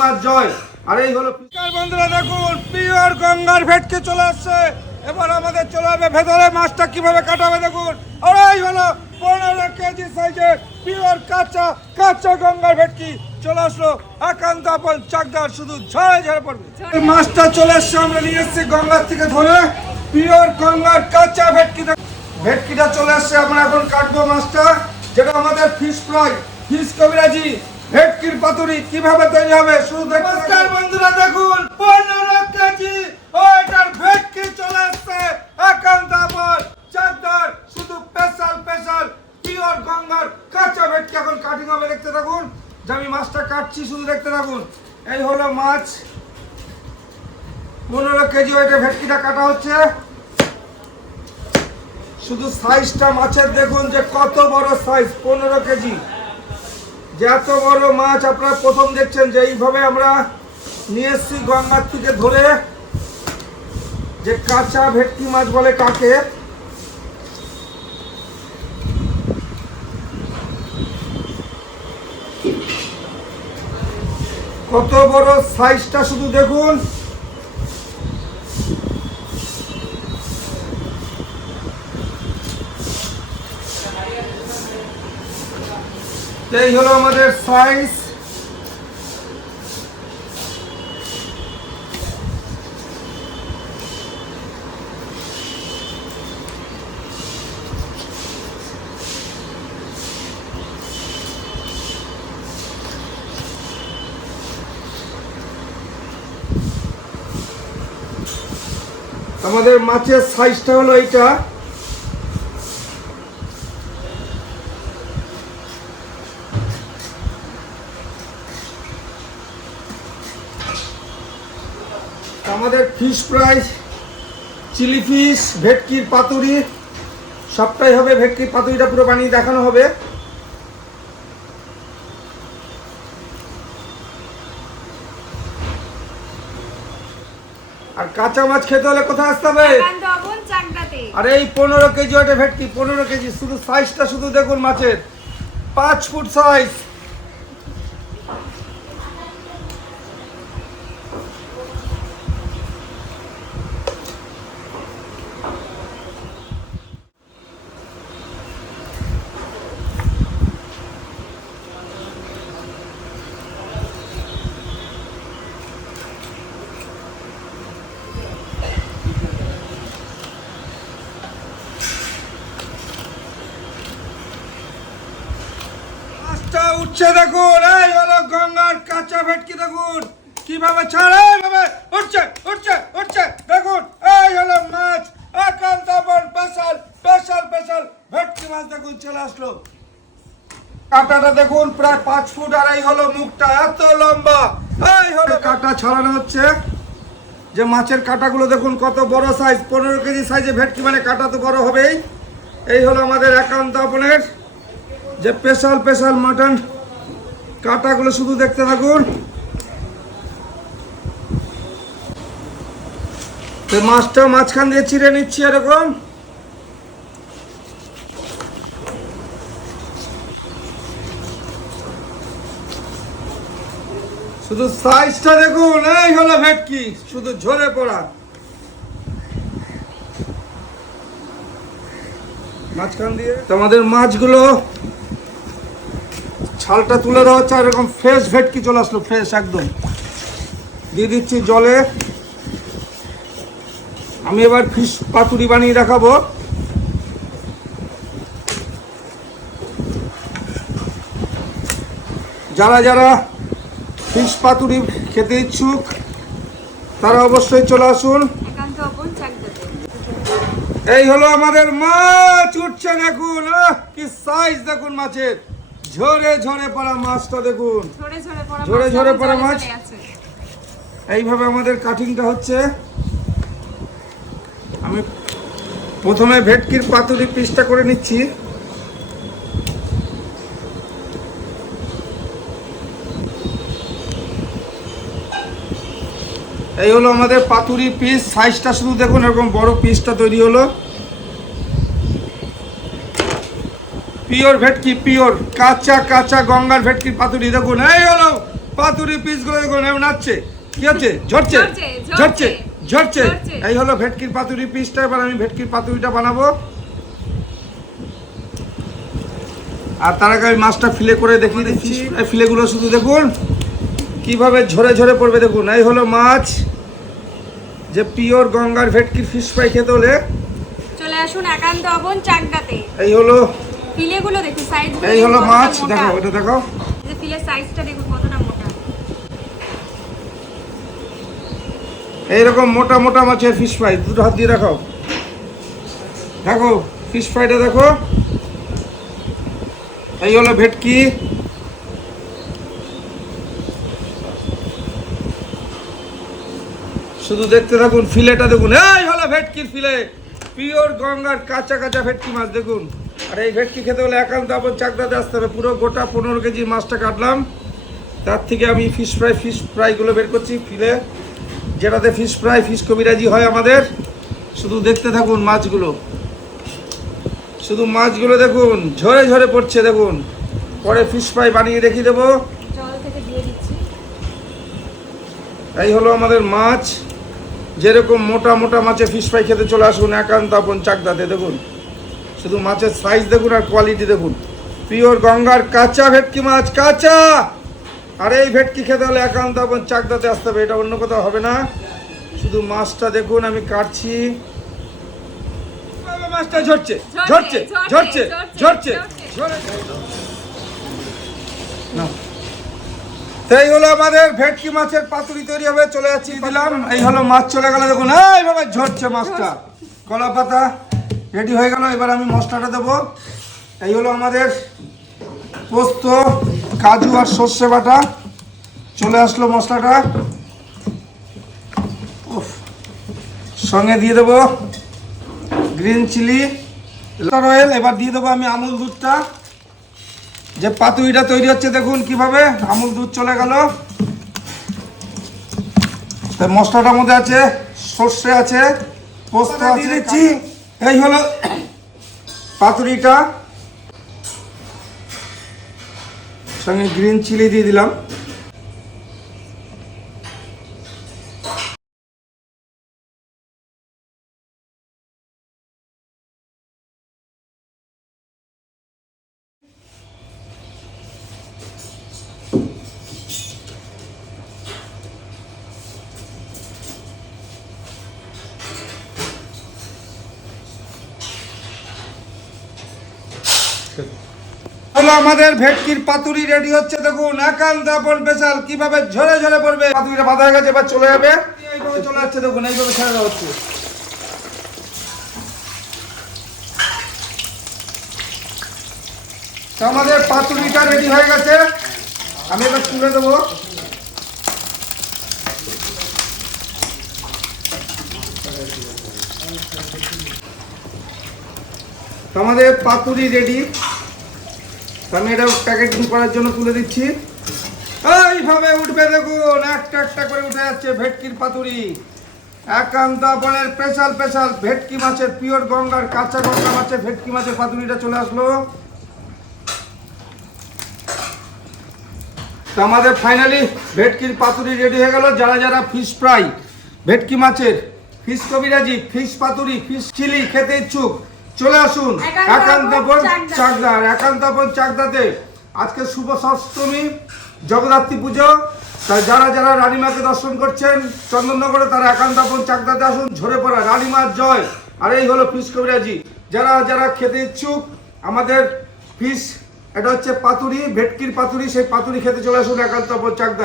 মাছ জয়। আর এই হলো বন্ধুরা দেখুন পিওর গঙ্গার ভেটকে চলে আসছে। এবার আমাদের চলে হবে ভেতরে মাছটা কীভাবে কাটাবে দেখুন। আর এই হলো পনেরো কেজি সাইজের পিওর কাঁচা কাঁচা গঙ্গার ভেটকি। চলে আসলো একান্ত আপন চাকদার শুধু ঝড়ে ঝরে পড়বে। মাছটা চলে আসছে আমরা নিয়ে এসেছি গঙ্গার থেকে ধরে। পিওর গঙ্গার কাঁচা ভেটকি ভেটকিটা চলে আসছে আমরা এখন কাটবো মাছটা যেটা আমাদের ফিশ ফ্রাই ফিশ কবিরাজি। ভেটকির পাতুরি কীভাবে তৈরি হবে শুধু নমস্কার বন্ধুরা, দেখুন পনেরো কেজি ও এটার ভেটকি চলে আসছে একান্ত আবার চারদার শুধু স্পেশাল স্পেশাল পিওর গঙ্গার কাঁচা ভেটকি এখন কাটিং হবে, দেখতে থাকুন। যে আমি মাছটা কাটছি, শুধু দেখতে থাকুন। এই হলো মাছ। পনেরো কেজি ওইটা ভেটকিটা কাটা হচ্ছে। শুধু সাইজটা মাছের, দেখুন যে কত বড় সাইজ পনেরো কেজি। যে এত বড় মাছ আপনারা প্রথম দেখছেন যে এইভাবে আমরা নিয়ে এসছি গঙ্গার থেকে ধরে, যে কাঁচা ভেটকি মাছ বলে কাকে। কত বড় সাইজটা শুধু দেখুন। এই হলো আমাদের সাইজ আমাদের মাছের সাইজটা হলো এইটা। আমাদের ফিশ ফ্রাই চিলি ফিশ ভেটকির পাতুরি সবটাই হবে ভেটকির পাতুরিটা পুরো বানিয়ে দেখানো হবে। আর কাঁচা মাছ খেতে হলে কোথায় আসতে হবে? আর এই পনেরো কেজি ওটা ভেটকি পনেরো কেজি শুধু সাইজটা শুধু দেখুন মাছের। পাঁচ ফুট সাইজ মাছটা উঠছে দেখুন, এই হলো গঙ্গার কাঁচা ভেটকি দেখুন। কীভাবে ছাড়ে? এইভাবে উঠছে উঠছে উঠছে, দেখুন, এই হলো মাছ, একান্ত স্পেশাল স্পেশাল স্পেশাল ভেটকি মাছ দেখুন, চলে আসলো। কাঁটাটা দেখুন, প্রায় পাঁচ ফুট, আর এই হলো মুখটা এত লম্বা। এই হলো কাঁটা ছড়ানো হচ্ছে। যে মাছের কাঁটাগুলো দেখুন, কত বড় সাইজ পনেরো কেজি সাইজে ভেটকি মানে কাঁটা তো বড় হবেই। এই হলো আমাদের একান্ত আপনের যে স্পেশাল স্পেশাল মাটন কাটাগুলো শুধু দেখতে থাকুন। মাছটা মাঝখান দিয়ে চিড়ে নিচ্ছি এরকম। শুধু সাইজটা দেখুন, এই হলো ভেটকি, শুধু ঝরে পড়া। মাঝখান দিয়ে। তো আমাদের মাছগুলো ছালটা তুলে দেওয়া হচ্ছে আর এরকম ফ্রেশ ভেটকি চলে আসলো ফ্রেশ একদম। দিয়ে দিচ্ছি জলে। আমি এবার ফিশ পাতুরি বানিয়ে দেখাবো। যারা যারা ফিশ পাতুরি খেতে ইচ্ছুক তারা অবশ্যই চলে আসুন। এই হলো আমাদের মাছ উঠছে দেখুন। কি সাইজ দেখুন মাছের। ঝরে ঝরে পড়া মাছটা দেখুন। ঝরে ঝরে পড়া মাছ। এইভাবে আমাদের কাটিংটা হচ্ছে। আমি প্রথমে ভেটকির পাতুরি পিসটা করে নিচ্ছি। এই হলো আমাদের পাতুরি পিস সাইজটা শুধু দেখুন এরকম বড় পিসটা তৈরি হলো। পিওর ভেটকি পিওর। কাঁচা কাঁচা গঙ্গার ভেটকির পাতুরি দেখুন এই হলো পাতুরি পিসগুলো দেখুন এমন নাচছে। কি হচ্ছে? ঝরছে? ঝরছে, ঝরছে, ঝরছে ঝরছে। ঝরছে। এই হলো ভেটকির পাতুরি পিসটা এবার আমি ভেটকির পাতুরিটা বানাবো। আর তার আগে আমি মাছটা ফিলে করে দেখিয়ে দিচ্ছি। এই ফিলেগুলো শুধু দেখুন কীভাবে ঝরে ঝরে পড়বে দেখুন। এই হলো মাছ যে পিওর গঙ্গার ভেটকির ফিশ ফ্রাই খেতে হলে। চলে আসুন একান্ত অবন চাকদাতে। এই হলো ফিলেগুলো দেখুন সাইজ এই হলো মাছ দেখো এটা দেখো। যে ফিলের সাইজটা দেখুন কতটা মোটা। এইরকম মোটা মোটা মাছের ফিশ ফ্রাই দুটো হাত দিয়ে দেখাও। দেখো ফিশ ফ্রাইটা দেখো। এই হলো ভেটকি। শুধু দেখতে থাকুন ফিলেটা দেখুন। এই হলো ভেটকির ফিলে। পিওর গঙ্গার কাঁচা কাঁচা ভেটকি মাছ দেখুন। আর এই ভেটকি খেতে হলে একান্ত আপন চাকদাতে আসতে হবে। পুরো গোটা পনেরো কেজি মাছটা কাটলাম। তার থেকে আমি ফিশ ফ্রাই ফিশ ফ্রাইগুলো বের করছি ফিলে। যেটাতে ফিশ ফ্রাই ফিশ কবিরাজি হয় আমাদের। শুধু দেখতে থাকুন মাছগুলো। শুধু মাছগুলো দেখুন ঝরে ঝরে পড়ছে দেখুন। পরে ফিশ ফ্রাই বানিয়ে দেখিয়ে দেবো। এই হলো আমাদের মাছ। যেরকম মোটা মোটা মাছের ফিশ ফ্রাই খেতে চলে আসুন একান্ত আপন চাকদাতে দেখুন। শুধু মাছের সাইজ দেখুন আর কোয়ালিটি দেখুন। পিওর গঙ্গার কাঁচা ভেটকি মাছ কাঁচা! আর এই ভেটকি খেতে হলে একান্ত আপন চাকদাতে আসতে হবে এটা অন্য কোথাও হবে না। শুধু মাছটা দেখুন আমি কাটছি। মাছটা ঝরছে ঝরছে ঝরছে ঝরছে ঝরে। না। তাই হলো আমাদের ভেটকি মাছের পাতুরি তৈরি হবে চলে যাচ্ছি দিলাম। এই হলো মাছ চলে গেল দেখুন এই বাবা ঝরছে মাছটা। কলা পাতা রেডি হয়ে গেল এবার আমি মশলাটা দেবো। এই হলো আমাদের পোস্ত কাজু আর সর্ষে বাটা। চলে আসলো মশলাটা। সঙ্গে দিয়ে দেবো গ্রিন চিলি অয়েল এবার দিয়ে দেবো আমি আমুল দুধটা। যে পাতুরিটা তৈরি হচ্ছে দেখুন কীভাবে আমুল দুধ চলে গেল। তাই মশলাটার মধ্যে আছে সর্ষে আছে পোস্ত দিয়ে দিচ্ছি এই হলো পাতুরিটা। সঙ্গে গ্রিন চিলি দিয়ে দিলাম। হলো আমাদের ভেটকির পাতুরি রেডি হচ্ছে, দেখুন একান্ত আপন স্পেশাল কীভাবে ঝরে ঝরে পড়বে। পাতুরিটা বাঁধা হয়ে গেছে, এবার চলে যাবে। এইভাবে চলে যাচ্ছে, দেখুন, এইভাবে ছেড়ে দেওয়া আমাদের পাতুরিটা রেডি হয়ে গেছে। আমি এবার তুলে দেবো। আমাদের পাতুরি রেডি আমি এটা প্যাকেটিং করার জন্য তুলে দিচ্ছি। এইভাবে উঠবে দেখুন, একটা একটা করে উঠে যাচ্ছে ভেটকির পাতুরি। একান্ত স্পেশাল স্পেশাল ভেটকি মাছের, পিওর গঙ্গার, কাঁচা গঙ্গা মাছের ভেটকি মাছের পাতুরিটা চলে আসলো। আমাদের ফাইনালি ভেটকির পাতুরি রেডি হয়ে গেল। যারা যারা ফিশ ফ্রাই ভেটকি মাছের ফিশ কবিরাজি ফিশ পাতুরি ফিশ চিলি খেতে ইচ্ছুক চলে আসুন একান্তপন। চাকদার একান্তপুর চাকদাতে। আজকে শুভ ষষ্ঠমী জগদ্ধাত্রী পুজো। তাই যারা যারা রানীমাকে দর্শন করছেন চন্দননগরে তারা একান্তপুর চাকদাতে আসুন ঝরে পড়া রানীমার জয়। আর এই হলো ফিশ কবিরাজি। যারা যারা খেতে ইচ্ছুক আমাদের ফিশ এটা হচ্ছে পাতুরি ভেটকির পাতুরি সেই পাতুরি খেতে চলে আসুন একান্তপুর চাকদা